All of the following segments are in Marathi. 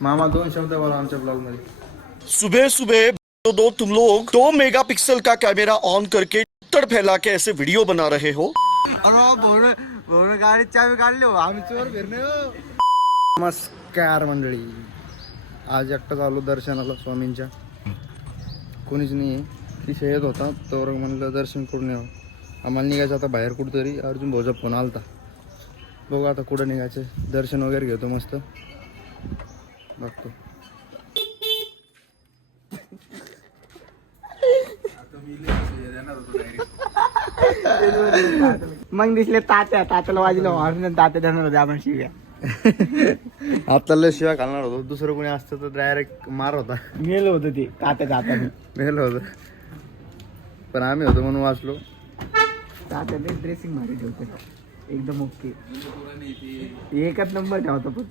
मामा 2 शब्द बोला आमच्या ब्लॉग मध्ये। सुबह सुबह दो तुम लोग 2 मेगापिक्सल का कैमरा ऑन करके तड़ फैला के ऐसे वीडियो बना रहे हो। अरे गाडी चावी काढली हो, आम्ही चोर फिरणे हो। नमस्कार मंडळी, आज एकटाच आलो दर्शनाला स्वामींच्या, कोणीच नाही आहे। तिथे येत होता तर म्हणलं दर्शन करून यावं। आम्हाला निघायचं आता बाहेर कुठंतरी, अर्जुन भाऊचा फोन आलता, बघू आता कुठं निघायचं, दर्शन वगैरे घेतो मस्त बघतो। मग दिसले तात्याला वाजलं म्हणून तात्या देणार होते आपण शिव्या। आपल्याला शिवाय घालणार होतो, दुसरं कोणी असतं तर डायरेक्ट मार होता, मेलं होतं ते तात्याच्या हाताने, मेलं होतं, पण आम्ही होतो म्हणून वाचलो। तात्याने ड्रेसिंग भारी ठेवतो एकदम ओके, एकच नंबर ठेवतो पण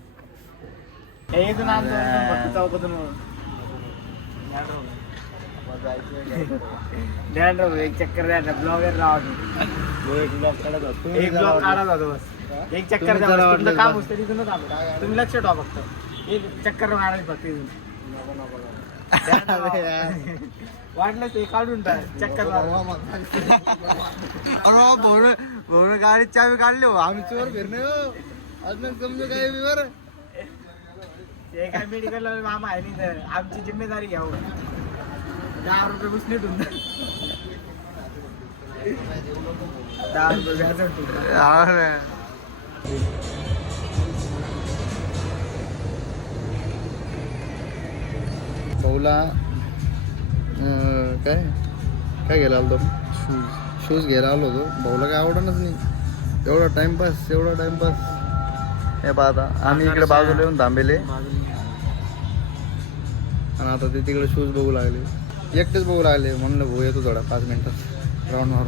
चौकातून एक चक्कर द्या, ब्लॉगर राहा, एक ब्लॉग काढत होतो, एक ब्लॉग काढत होतो बस, एक चक्कर द्या, तुमचं काम होतं तिथूनच आलो, तुम्ही लक्ष ठेवा फक्त, एक चक्कर मारायची फक्त इथून, वाटलं ते काढून टाक चक्कर। अरे भाऊ गाडी चावी काढली हो, आम्ही चोर फिरणे हो, अजून समजू काय मी बरं। ते काय मेडिकल मामा आहे नाही तर आमची जिम्मेदारी घ्यावं, 10 रुपये बस नीट होऊन 10 रुपये व्याज होतं। भाऊला काय काय घ्यायला आलो होतो, शूज घ्यायला आलो होतो। भाऊला काय आवडणच नाही, एवढा टाइमपास हे पाहता आम्ही इकडे बाजूला येऊन थांबेले, आणि आता ते तिकडे शूज बघू लागले, एकटेच बघू लागले। म्हणलं भाऊ येतो थोडा 5 मिनिटात राऊंड मार,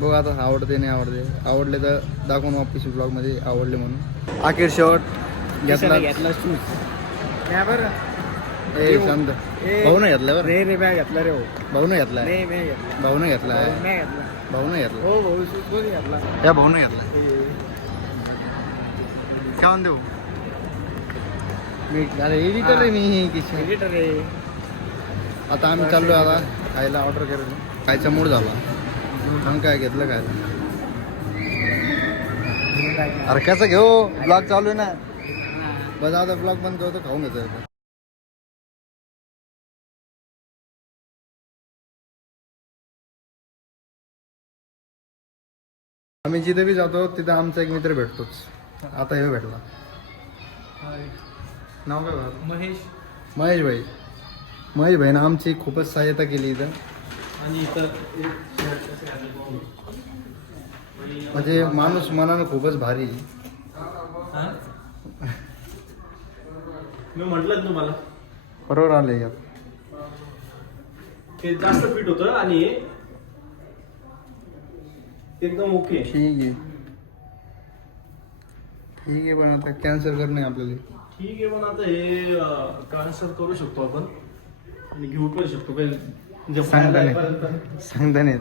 बघू आता आवडते नाही आवडते, आवडले तर दाखवून वापस ब्लॉगमध्ये आवडले म्हणून। अखेर शेवट घेतला शूज काय बरं ए शांत, भाऊ नाही घेतला बरं, रे बॅग घेतला रे हो, भाऊ नाही घेतला, नाही मी घेतला, भाऊ नाही घेतला, नाही घेतला, भाऊ नाही घेतला, हो भाऊ शूज कोणी घेतला, या भाऊ नाही घेतला। काय म्हणते भाऊ? मी अरे एडिटर आहे मी किती एडिटर रे। आता आम्ही चाललो आता खायला, ऑर्डर करायला, खायचा मूड झाला, मग काय घेतलं खायला। अरे कसं घेऊ, ब्लॉग चालू आहे ना, बस आता ब्लॉग बंद करतो, खाऊन घेतो। आम्ही जिथे बी जातो तिथं आमचा एक मित्र भेटतोच, आता हे भेटला। नाव काय बरं? महेश भाईनं आमची खूपच सहायता केली इथं, म्हणजे माणूस मनानं खूपच भारी। मी म्हटलं तुम्हाला बरोबर आले यात, ते जास्त फिट होतं आणि एकदम ओके। ठीक आहे पण आता कॅन्सल करणे आपल्याला। ठीक आहे, पण आता हे ट्रान्सफर करू शकतो आपण आणि घेऊ पण शकतो काही, म्हणजे सांगता नाही।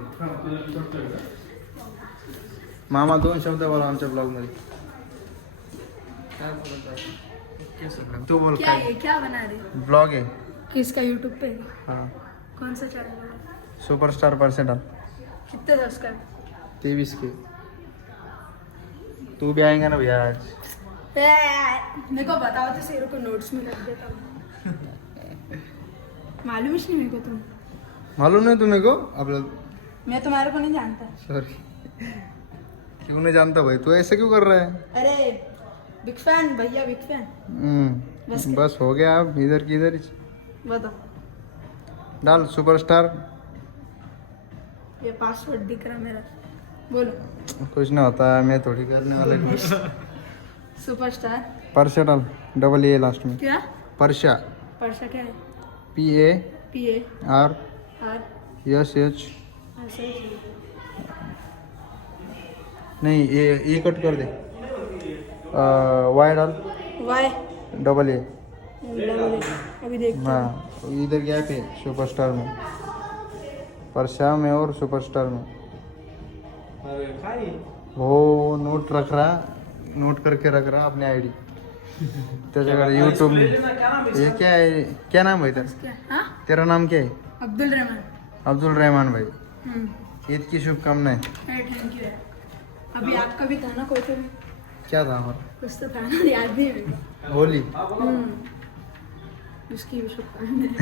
मामा 2 शब्द बोला आमच्या ब्लॉग मध्ये। तू बोल, क्या है, क्या बना रहे? ब्लॉग आहे किसका यूट्यूब पे? हाँ, कौन सा चैनल है? सुपरस्टार परसेंटल, कितने सब्सक्राइब? 23 के। तू भी आएगा ना भैया आज? मेरे को बताओ तो शेरों को नोट्स में लिख देता हूँ। मालूम ही नहीं मेरे को तुम। मालूम नहीं तुम्हें को? अब मैं तुम्हारे को नहीं जानता। सॉरी, क्यों नहीं जानता भाई, तू ऐसे क्यों कर रहा है? अरे बिग फैन भैया, बिग फैन। बस हो गया, आप इधर की इधर बताओ, डाल सुपरस्टार। ये पासवर्ड दिख रहा मेरा, बोलो। कुछ नहीं होता है, मैं थोड़ी करने वाला हूँ। सुपरस्टार परसेटल, डबल ए लास्ट में। क्या? परशा, परशा क्या है? PARSH। आर नहीं ये कट कर दे, Y डाल, वाई डबल ए। अभी देखते हैं। हाँ इधर गैप है सुपरस्टार में, परशा में और सुपरस्टार में। अरे काय वो नोट रख रहा, नोट करके रख रहा अपने आईडी। त्याच्याकडे यूट्यूब ये क्या है, क्या नाम है तेरा? क्या हाँ तेरा नाम क्या है? अब्दुल रहमान अब्दुल रहमान भाई, ईद की शुभकामनाएं। Thank you. अभी आपका भी था ना कोई तो भी क्या था हमारा? कुछ तो था ना, याद नहीं है मेरे को। होली। उसकी भी शुभकामनाएं।